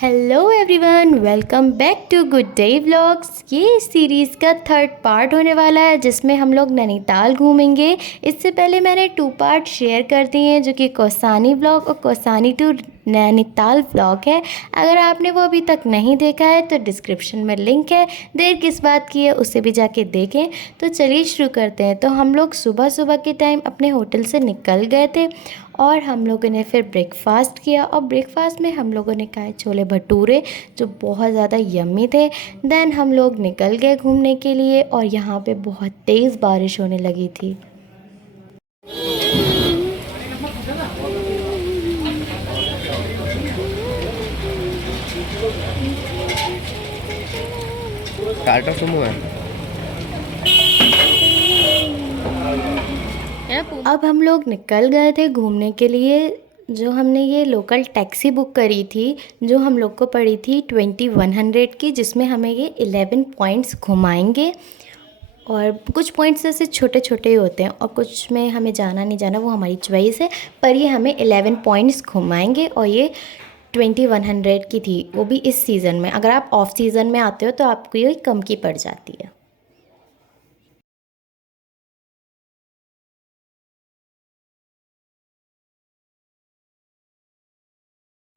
Hello everyone, welcome back to good day vlogs. ये series का third part होने वाला है जिसमें हम लोग नैनीताल घूमेंगे। इससे पहले मैंने 2 पार्ट शेयर कर दिए हैं जो कि कौसानी व्लॉग और कौसानी टू नैनीताल व्लॉग है। अगर आपने वो अभी तक नहीं देखा है तो डिस्क्रिप्शन में लिंक है, देर किस बात की है उसे भी जाके देखें। तो चलिए शुरू करते हैं। तो हम लोग सुबह सुबह के टाइम अपने होटल से निकल गए थे और हम लोगों ने फिर ब्रेकफास्ट किया और ब्रेकफास्ट में हम लोगों ने खाए छोले भटूरे जो बहुत ज़्यादा यम्मी थे। देन हम लोग निकल गए घूमने के लिए और यहाँ पे बहुत तेज़ बारिश होने लगी थी। टाटा सुमो है। अब हम लोग निकल गए थे घूमने के लिए। जो हमने ये लोकल टैक्सी बुक करी थी जो हम लोग को पड़ी थी 2100 की, जिसमें हमें ये 11 पॉइंट्स घुमाएंगे। और कुछ पॉइंट्स ऐसे छोटे छोटे ही होते हैं और कुछ में हमें जाना नहीं जाना वो हमारी चॉइस है, पर ये हमें 11 पॉइंट्स घुमाएंगे। और ये 2100 की थी, वो भी इस सीज़न में। अगर आप ऑफ सीज़न में आते हो तो आपको ये कम की पड़ जाती है।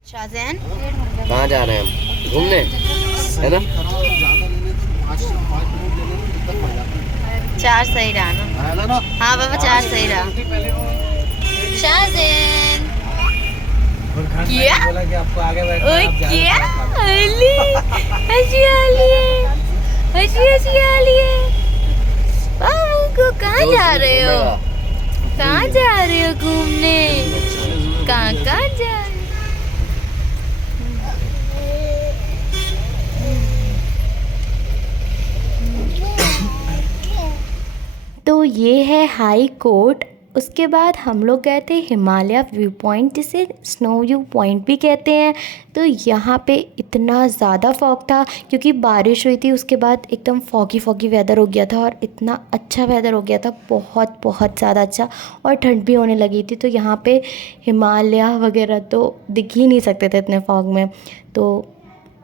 शाहजैन, कहाँ जा रहे हैं हम? घूमने है ना? 4 सही रहा ना? हाँ बाबा, 4 सही रहा। शाहजैन क्या? ओए क्या? हंसी आ रही है, हंसी आ रही है। बाबू को कहाँ जा रहे हो? कहाँ जा रहे हो घूमने? कहाँ जा रहे हो? तो ये है हाई कोर्ट। उसके बाद हम लोग गए थे हिमालय व्यू पॉइंट, जिसे स्नो व्यू पॉइंट भी कहते हैं। तो यहाँ पे इतना ज़्यादा फॉग था क्योंकि बारिश हुई थी, उसके बाद एकदम फॉगी वेदर हो गया था और इतना अच्छा वेदर हो गया था, बहुत बहुत ज़्यादा अच्छा। और ठंड भी होने लगी थी। तो यहाँ पे हिमालय वगैरह तो दिख ही नहीं सकते थे इतने फॉग में। तो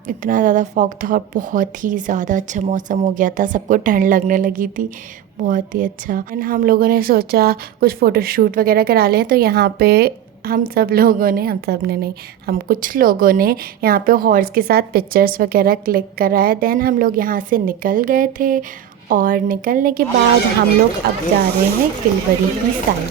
इतना ज़्यादा फॉग था और बहुत ही ज़्यादा अच्छा मौसम हो गया था, सबको ठंड लगने लगी थी, बहुत ही अच्छा। एंड हम लोगों ने सोचा कुछ फ़ोटोशूट वगैरह करा लें। तो यहाँ पे हम सब ने नहीं, हम कुछ लोगों ने यहाँ पे हॉर्स के साथ पिक्चर्स वगैरह क्लिक कराए। देन हम लोग यहाँ से निकल गए थे और निकलने के बाद हम लोग अब जा रहे हैं किलबरी की साइड।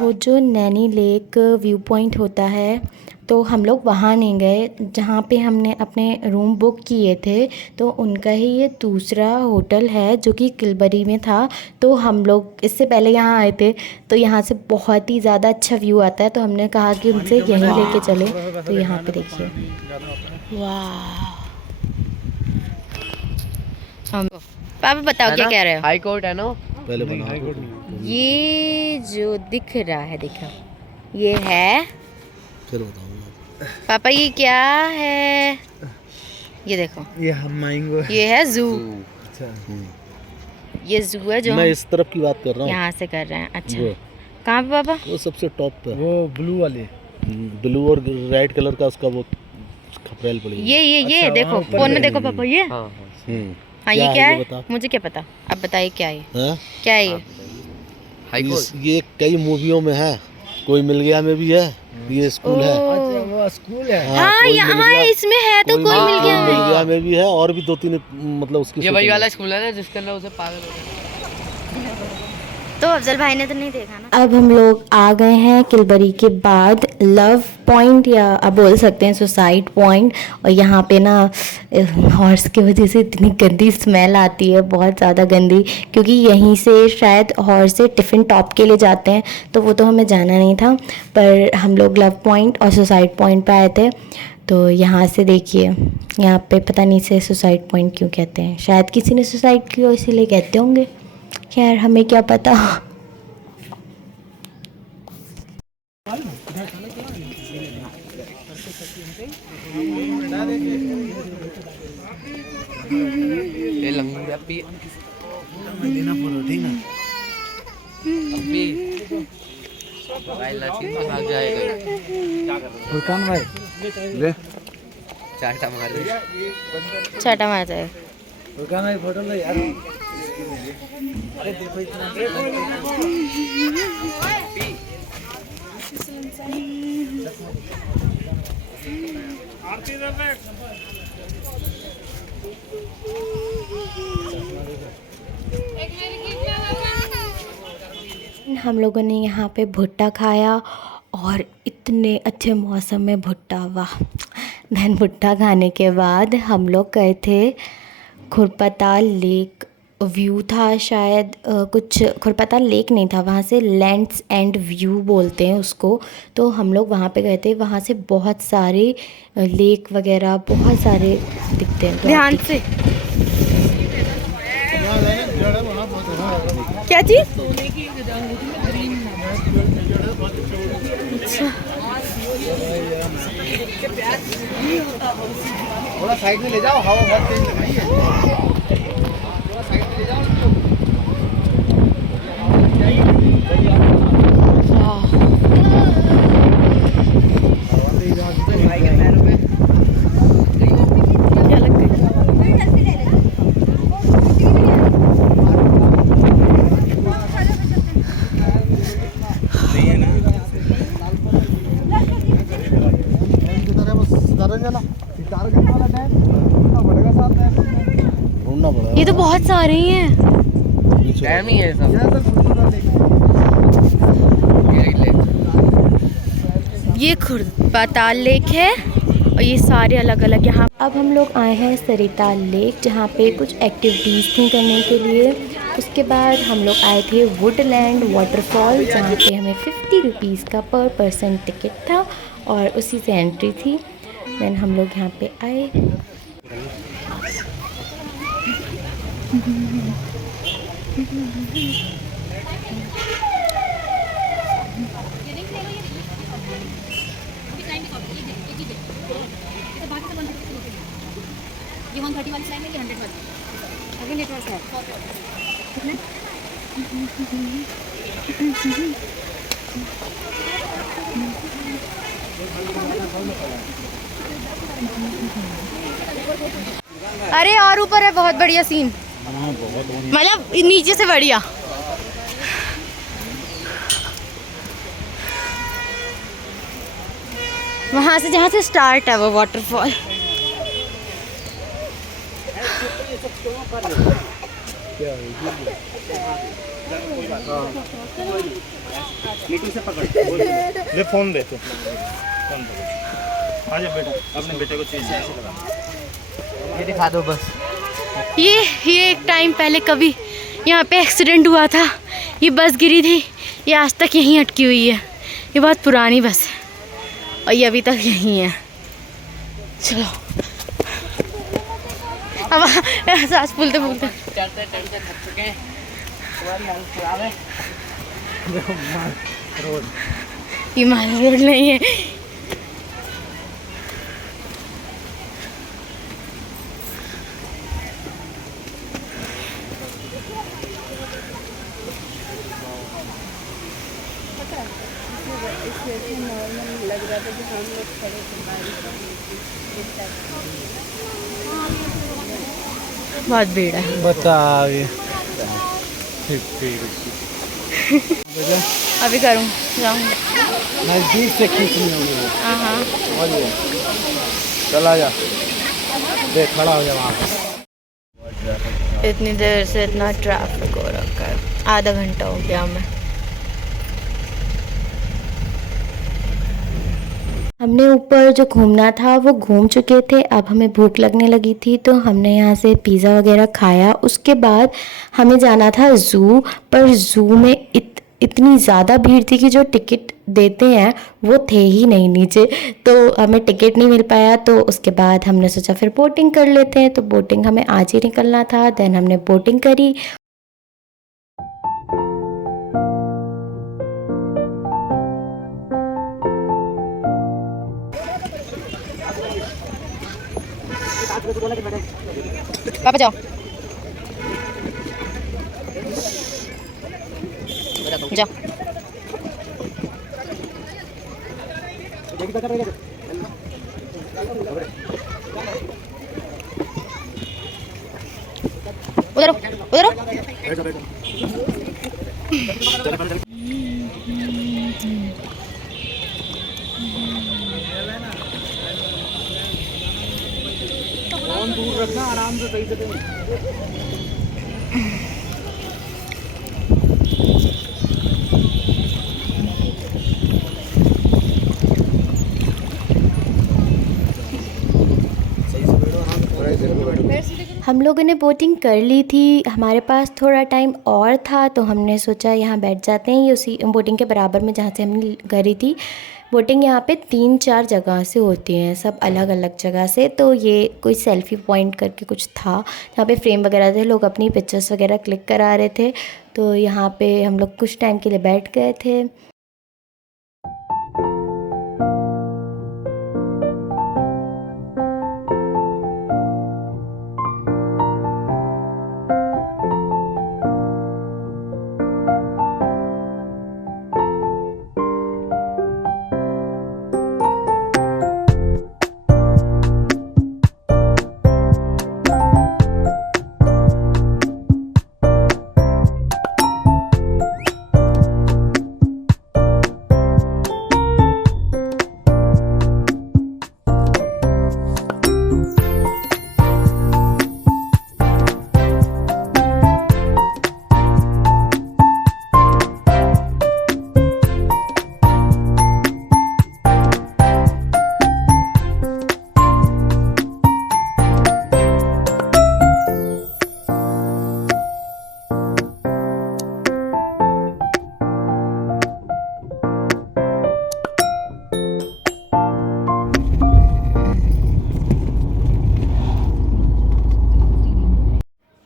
वो जो नैनी लेक व्यू पॉइंट होता है, तो हम लोग वहाँ नहीं गए जहाँ पे हमने अपने रूम बुक किए थे। तो उनका ही ये दूसरा होटल है जो कि किलबरी में था। तो हम लोग इससे पहले यहाँ आए थे, तो यहाँ से बहुत ही ज़्यादा अच्छा व्यू आता है। तो हमने कहा कि उनसे यहीं लेके चले। तो यहाँ पे देखिए, वाह। पापा बताओ क्या कह रहे हो? हाई कोर्ट है ना? पहले बनाओ, ये जो दिख रहा है, दिखा, ये है। फिर बताऊंगा। पापा ये क्या है? ये देखो, ये हम आएंगे। ये है जू। अच्छा, ये जू है जो मैं हम इस तरफ की बात कर रहा हूँ। यहाँ से कर रहे हैं। अच्छा, वो कहाँ पे पापा? वो सबसे टॉप पे, वो ब्लू वाले, ब्लू और रेड कलर का उसका वो खपरेल पड़ी। ये अच्छा, देखो वहाँ ऊपर फोन में है। देखो पापा, ये हाँ हाँ। हाँ, ये क्या है? बता। मुझे क्या पता, अब बताइए क्या है? हाँ? क्या है ये? हाई कोर्ट ये कई मूवियों में है, कोई मिल गया में भी है, ये स्कूल है। अच्छा वो स्कूल है। हाँ, कोई यहाँ मिल गया, इसमें है तो कोई मिल गया मिल है। गया में भी है और भी 2-3 मतलब उसकी ये वही shooting वाला है। स्कूल है ना जिसके अंदर उसे पागल हो गया। तो अफजल भाई ने तो नहीं देखा ना। अब हम लोग आ गए हैं किलबरी के बाद लव पॉइंट, या आप बोल सकते हैं सुसाइड पॉइंट। और यहाँ पे ना हॉर्स की वजह से इतनी गंदी स्मेल आती है, बहुत ज़्यादा गंदी, क्योंकि यहीं से शायद हॉर्स से टिफ़िन टॉप के लिए जाते हैं। तो वो तो हमें जाना नहीं था, पर हम लोग लव पॉइंट और सुसाइड पॉइंट पे आए थे। तो यहाँ से देखिए, यहाँ पे पता नहीं से सुसाइड पॉइंट क्यों कहते हैं, शायद किसी ने सुसाइड किया इसीलिए कहते होंगे। खैर हमें क्या पता। ये लंगड़ी अपी लेना पड़ो, ठीक है। भाई लड़की भाग जाएगा। फुरकान भाई ले चाटा मार दे। चाटा मार जाए। वो गाना की फोटो ले यार। अरे देखो इतना हम लोगों ने यहाँ पे भुट्टा खाया और इतने अच्छे मौसम में भुट्टा, वाह। देन भुट्टा खाने के बाद हम लोग गए थे खुरपताल लेक। व्यू था शायद कुछ, खुरपताल लेक नहीं था, वहाँ से लैंड्स एंड व्यू बोलते हैं उसको। तो हम लोग वहाँ पे गए थे। वहाँ से बहुत सारे लेक वगैरह बहुत सारे दिखते हैं। तो ध्यान से क्या चीज़? थोड़ा साइड में ले जाओ, हवा बहुत तेज लगाई है। थोड़ा साइड में ले जाओ उसको। ढूंढना पड़ा। ये तो बहुत सारे ही हैं। डैम ही है सब। ये खुरपताल लेक है और ये सारे अलग अलग यहाँ। अब हम लोग आए हैं सरिता लेक, जहाँ पे कुछ एक्टिविटीज़ थी करने के लिए। उसके बाद हम लोग आए थे वुडलैंड वाटरफॉल, जहाँ पे हमें 50 रुपीज़ का पर पर्सन टिकट था और उसी से एंट्री थी। देन हम लोग यहाँ पे आए। ये 130 वाली साइड में, ये 100 वाली। अगेन इट वाज कितने? अरे और ऊपर है, बहुत बढ़िया सीन, मतलब नीचे से बढ़िया। वहाँ से जहाँ से स्टार्ट है वो वाटरफॉल। ले फोन दे तू, फोन दे। आजा बेटा, अपने बेटे को चीज लगा। ये दिखा दो बस। ये एक टाइम पहले कभी यहाँ पे एक्सीडेंट हुआ था, ये बस गिरी थी, ये आज तक यहीं अटकी हुई है। ये बहुत पुरानी बस है और ये अभी तक यहीं है। चलो अब सांस फूलते फूलते चलते चलते थक चुके हैं, तुम्हारी हालत खराब है। ये माल रोड नहीं है। बहुत भीड़ है। बता ये अभी करूँ जाऊँगी। नजदीक से खींचनी होगी वो। हाँ और ये चला जा, देख खड़ा हो जा वहाँ पे। इतनी देर से इतना ट्रैफिक हो रखा है, आधा घंटा हो गया हमें। हमने ऊपर जो घूमना था वो घूम चुके थे। अब हमें भूख लगने लगी थी तो हमने यहाँ से पिज़्ज़ा वगैरह खाया। उसके बाद हमें जाना था ज़ू, पर ज़ू में इतनी ज़्यादा भीड़ थी कि जो टिकट देते हैं वो थे ही नहीं नीचे, तो हमें टिकट नहीं मिल पाया। तो उसके बाद हमने सोचा फिर बोटिंग कर लेते हैं, तो बोटिंग हमें आज ही निकलना था। देन हमने बोटिंग करी। पापा जाओ जाओ। उधर उधर फोन दूर रखना, आराम से सही से। हम लोगों ने बोटिंग कर ली थी, हमारे पास थोड़ा टाइम और था तो हमने सोचा यहाँ बैठ जाते हैं। ये उसी बोटिंग के बराबर में जहाँ से हमने करी थी बोटिंग। यहाँ पे 3-4 जगह से होती हैं, सब अलग अलग जगह से। तो ये कोई सेल्फ़ी पॉइंट करके कुछ था जहाँ पे फ्रेम वगैरह थे, लोग अपनी पिक्चर्स वगैरह क्लिक करा रहे थे। तो यहाँ पे हम लोग कुछ टाइम के लिए बैठ गए थे।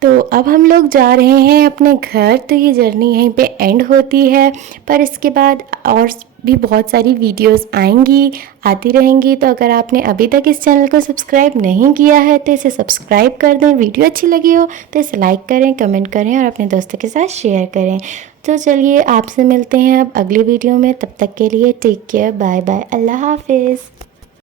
तो अब हम लोग जा रहे हैं अपने घर। तो ये जर्नी यहीं पे एंड होती है, पर इसके बाद और भी बहुत सारी वीडियोस आती रहेंगी। तो अगर आपने अभी तक इस चैनल को सब्सक्राइब नहीं किया है तो इसे सब्सक्राइब कर दें। वीडियो अच्छी लगी हो तो इसे लाइक करें, कमेंट करें और अपने दोस्तों के साथ शेयर करें। तो चलिए आपसे मिलते हैं अब अगली वीडियो में। तब तक के लिए टेक केयर, बाय बाय, अल्लाह हाफिज़।